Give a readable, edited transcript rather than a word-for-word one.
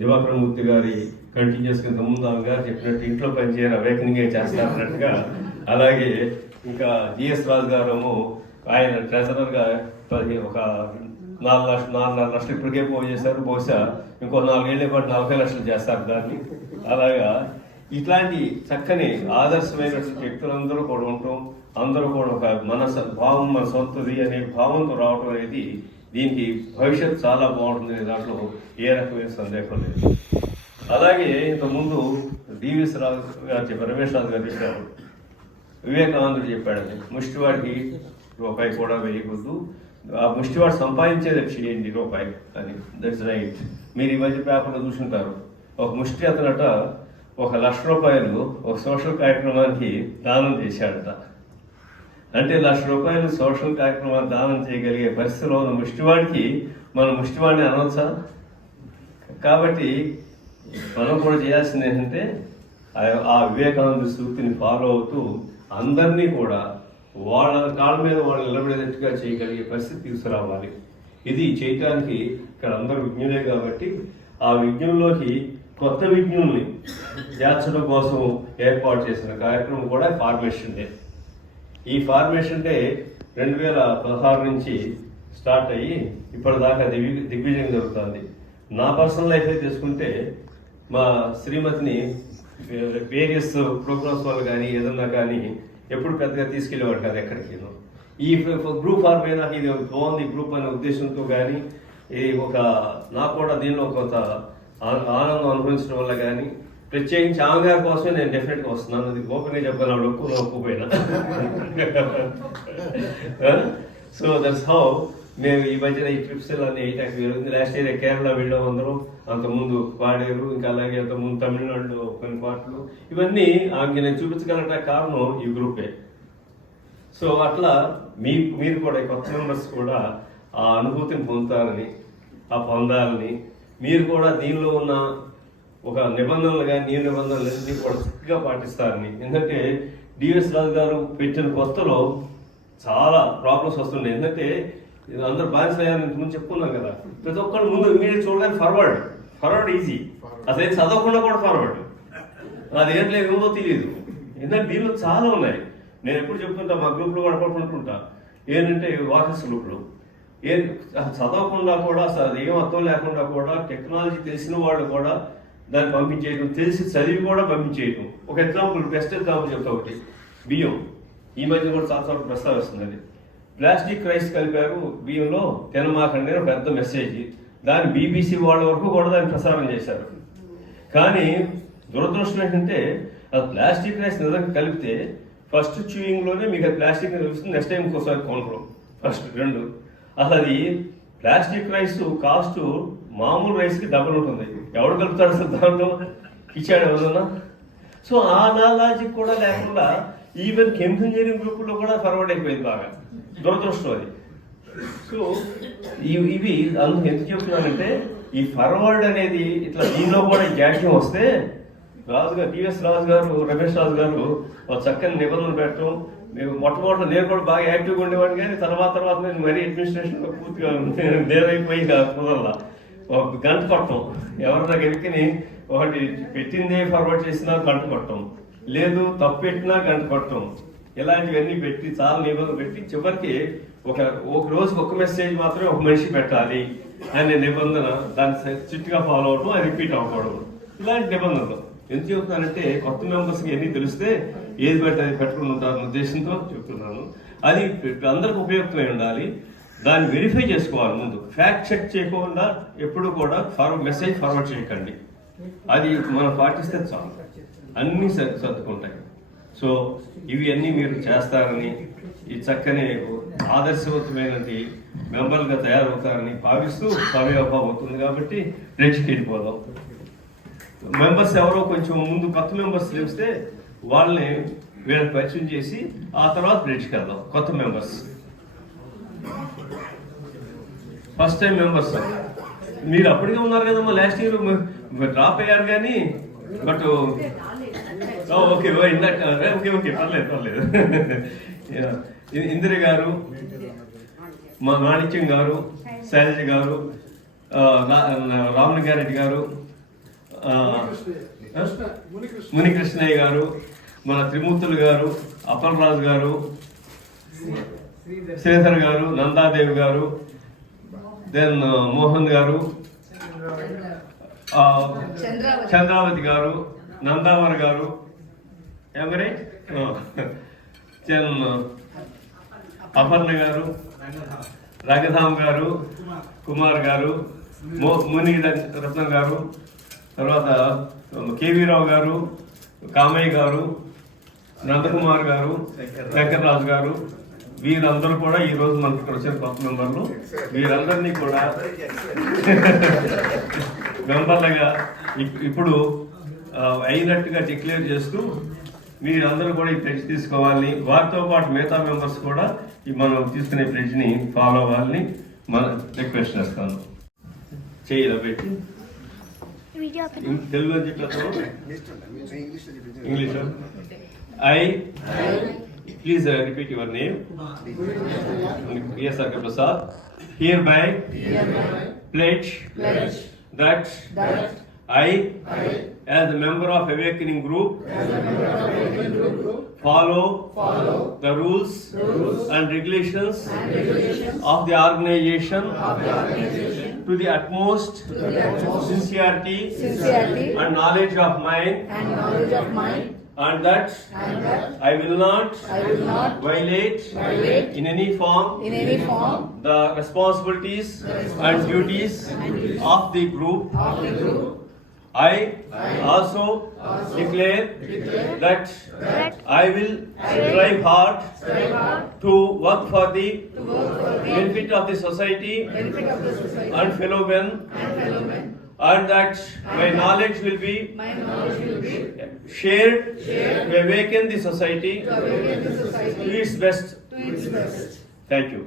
దివాకర్ మూర్తి గారి కంటిన్యూస్ కింద ముందు గారు చెప్పినట్టు ఇంట్లో పనిచేయని అవేకనింగే చేస్తారన్నట్టుగా, అలాగే ఇంకా జిఎస్ రాజు గారేమో ఆయన ట్రెజరర్గా ఒక 4 లక్షలు ఇప్పటికే పోగు చేశారు. బహుశా ఇంకో 4 ఏళ్ళ పాటు 40 లక్షలు చేస్తారు దాన్ని. అలాగా ఇట్లాంటి చక్కని ఆదర్శమైనటువంటి వ్యక్తులందరూ కూడా ఉండటం, అందరూ కూడా ఒక భావం మన సొంతది అనే భావంతో రావడం అనేది దీనికి భవిష్యత్తు చాలా బాగుంటుంది. దాంట్లో ఏ రకమైన సందేహం లేదు. అలాగే ఇంతకుముందు డివిఎస్ రాజు గారు చెప్పారు, రమేష్ రాజు గారు చెప్పారు, వివేకానందుడు చెప్పాడని ముష్టివాడికి రూపాయి కూడా వేయకూడదు, ఆ ముష్టివాడు సంపాదించేది చేయండి రూపాయి అని. That's right. మీరు ఈ మధ్య పేపర్లో చూసుంటారు, ఒక ముష్టి అతనట 1,00,000 రూపాయలు ఒక సోషల్ కార్యక్రమానికి దానం చేశాడట. అంటే 1,00,000 రూపాయలు సోషల్ కార్యక్రమాన్ని దానం చేయగలిగే పరిస్థితిలో ఉన్న ముష్టివాడికి మనం ముష్టివాడిని అనవచ్చా? కాబట్టి మనం కూడా చేయాల్సింది ఏంటంటే ఆ వివేకానంద సూక్తిని ఫాలో అవుతూ అందరినీ కూడా వాళ్ళ కాళ్ళ మీద వాళ్ళు నిలబడేటట్టుగా చేయగలిగే పరిస్థితి తీసుకురావాలి. ఇది చేయటానికి ఇక్కడ అందరూ విజ్ఞులే కాబట్టి ఆ విజ్ఞుల్లోకి కొత్త విజ్ఞుల్ని చేర్చడం కోసం ఏర్పాటు చేసిన కార్యక్రమం కూడా ఫార్మేషన్ డే. ఈ ఫార్మేషన్ డే 2016 నుంచి స్టార్ట్ అయ్యి ఇప్పటిదాకా దిగ్విజయం జరుగుతుంది. నా పర్సనల్ లైఫ్ తీసుకుంటే మా శ్రీమతిని వేరియస్ ప్రోగ్రామ్స్ వాళ్ళు కానీ ఏదన్నా కానీ ఎప్పుడు పెద్దగా తీసుకెళ్ళేవాడు కాదు ఎక్కడికి. ఈ గ్రూప్ ఫార్మ్ అయినా ఇది బాగుంది గ్రూప్ అనే ఉద్దేశంతో కానీ నాకు కూడా దీనిలో కొంత ఆనందం అనుభవించడం వల్ల కానీ ప్రత్యేకించి ఆమె గారి కోసమే నేను డెఫినెట్గా వస్తున్నాను. అది ఓపెన్గా చెప్పాను, ఆవిడ ఒప్పుకోపోయినా. సో దట్స్ హౌ మేము ఈ మధ్యన ఈ ట్రిప్స్ అన్నీ 8 జరుగుతుంది. లాస్ట్ ఇయర్ కేరళ వెళ్ళాం అందరం, అంతకుముందు పాడేరు, ఇంకా అలాగే అంతకుముందు తమిళనాడులో కొన్ని పాటలు, ఇవన్నీ ఆమెకి నేను చూపించగలట కారణం ఈ గ్రూపే. సో అట్లా మీరు కూడా కొత్త మెంబర్స్ కూడా ఆ అనుభూతిని పొందుతారని, ఆ పొందాలని, మీరు కూడా దీనిలో ఉన్న ఒక నిబంధనలు కానీ నిబంధనలన్నీ కూడా చక్కగా పాటిస్తారని. ఎందుకంటే డిఎస్ రాజు గారు పెట్టిన కొత్తలో చాలా ప్రాబ్లమ్స్ వస్తున్నాయి. ఎందుకంటే అందరు బానిసయ్యారు ముందు చెప్పుకున్నాం కదా, ప్రతి ఒక్కరు ముందు ఇమీడియట్ చూడడానికి ఫార్వర్డ్ ఈజీ, అసలు చదవకుండా కూడా ఫార్వర్డ్. అది ఏం లేదో తెలియదు. ఎందుకంటే దీనిలో చాలా ఉన్నాయి. నేను ఎప్పుడు చెప్తుంటా, మా గ్రూప్లో కూడా పడుకుంటుంటా, ఏంటంటే వాకర్స్ గ్రూప్లో చదవకుండా కూడా అసలు ఏం అర్థం లేకుండా కూడా టెక్నాలజీ తెలిసిన వాళ్ళు కూడా దాన్ని పంపించేయటం, తెలిసి చదివి కూడా పంపించేయటం. ఒక ఎగ్జాంపుల్, బెస్ట్ ఎగ్జాంపుల్ చెప్తా ఒకటి, బియ్యం. ఈ మధ్య కూడా చాలా చోట్ల ప్రస్తావిస్తుంది. ప్లాస్టిక్ రైస్ కలిపారు బియ్యంలో, తినమాకండి అని పెద్ద మెసేజ్. దాన్ని BBC వాళ్ళ వరకు కూడా దాన్ని ప్రసారం చేశారు. కానీ దురదృష్టం ఏంటంటే అది ప్లాస్టిక్ రైస్ నిజంగా కలిపితే ఫస్ట్ చూయింగ్లోనే మీకు అది ప్లాస్టిక్ తెలుస్తుంది, నెక్స్ట్ టైం ఇంకోసారి కొనడం. ఫస్ట్ 2 అసలు అది ప్లాస్టిక్ రైస్ కాస్ట్ మామూలు రైస్కి డబుల్ ఉంటుంది. ఎవడు కలుపుతాడు అసలు దాంట్లో? ఇచ్చాడు ఎవరన్నా? సో ఆ లాజిక్ కూడా లేకుండా ఈవెన్ కెమికల్ ఇంజనీరింగ్ గ్రూపుల్లో కూడా ఫార్వర్డ్ అయిపోయింది బాగా. దురదృష్టం అది. సో ఇవి అందుకు ఎందుకు చెప్తున్నానంటే ఈ ఫార్వర్డ్ అనేది ఇట్లా దీనిలో కూడా జాడ్యం వస్తే డిఎస్ రాజు గారు, రమేష్ రాజు గారు ఒక చక్కని నిబంధనలు పెట్టడం. మేము మొట్టమొదటి నేను కూడా బాగా యాక్టివ్గా ఉండేవాడిని, కానీ తర్వాత నేను మరీ అడ్మినిస్ట్రేషన్లో పూర్తిగా దేవైపోయి కుదరలా. ఒక గంట కొట్టం, ఎవరైనా గెలికిని ఒకటి పెట్టిందే ఫార్వర్డ్ చేసినా గంట కొట్టం, లేదు తప్పు పెట్టినా గంట కొట్టం, ఇలాంటివన్నీ పెట్టి చాలా నిబంధనలు పెట్టి చివరికి ఒక రోజుకి ఒక మెసేజ్ మాత్రమే ఒక మనిషి పెట్టాలి అనే నిబంధన, దాన్ని స్ట్రిక్ట్గా ఫాలో అవడం, అది రిపీట్ అవ్వకూడదు. ఇలాంటి నిబంధనలు ఎందుకు చెప్తున్నానంటే కొత్త మెంబర్స్కి ఎన్ని తెలిస్తే ఏది పెట్టి అది పెట్టుకుని ఉంటారన్న ఉద్దేశంతో చెప్తున్నాను. అది అందరికి ఉపయుక్తమై ఉండాలి. దాన్ని వెరిఫై చేసుకోవాలి ముందు, ఫ్యాక్ట్ చెక్ చేయకుండా ఎప్పుడు కూడా మెసేజ్ ఫార్వర్డ్ చేయకండి. అది మనం పాటిస్తే చాలు, అన్నీ సర్దుకుంటాయి. సో ఇవి అన్నీ మీరు చేస్తారని, ఈ చక్కని ఆదర్శవంతమైనది మెంబర్గా తయారవుతారని భావిస్తూ సమయోభావం అవుతుంది కాబట్టి బ్రిడ్జ్కి వెళ్ళిపోదాం. మెంబర్స్ ఎవరో కొంచెం ముందు కొత్త మెంబర్స్ తెలిస్తే వాళ్ళని వీళ్ళకి పరిచయం చేసి ఆ తర్వాత బ్రిడ్జ్కి వెళ్దాం. కొత్త మెంబర్స్, ఫస్ట్ టైం మెంబర్స్ మీరు అప్పటికే ఉన్నారు కదమ్మా, లాస్ట్ ఇయర్ డ్రాప్ అయ్యారు కానీ బట్ ఓకే ఓకే పర్లేదు. ఇందిర గారు, మా మాణిక్యం గారు, శైలజ గారు, రామలింగారెడ్డి గారు, మునికృష్ణయ్య గారు, మన త్రిమూర్తులు గారు, అప్పల్ రాజు గారు, శ్రీధర్ గారు, నందాదేవి గారు, దెన్ మోహన్ గారు, చంద్రావతి గారు, నందావర్ గారు, ఎవరి అపర్ణ గారు, రంగధామ్ గారు, కుమార్ గారు, ముని రత్నం గారు, తర్వాత కేవీ రావు గారు, కామయ్య గారు, నందకుమార్ గారు, శంకర్రాజు గారు, వీరందరూ కూడా ఈ రోజు మనకి ఇక్కడ వచ్చిన కొత్త మెంబర్లు. వీరందరినీ కూడా మెంబర్లుగా ఇప్పుడు అయినట్టుగా డిక్లేర్ చేస్తూ మీరందరూ కూడా ఈ ప్లెడ్జ్ తీసుకోవాలని, వారితో పాటు మిగతా మెంబర్స్ కూడా ఈ మనం తీసుకునే ప్లెడ్జ్ ని ఫాలో అవ్వాలని మన రిక్వెస్ట్ చేస్తాను. చేయాల పెట్టి తెలుగులో చెప్పేస్తాను, English. I please repeat your name. Yes, Prasad. Hereby pledge that I, as a member of Awakening Group, follow the rules and regulations of the organization to the utmost sincerity and knowledge of mine, and that I will not violate in any form the responsibilities and duties of the group. I also declare that I will strive hard to work for the benefit of the society and fellow men, and that my knowledge will be shared to awaken the society to its best. Thank you.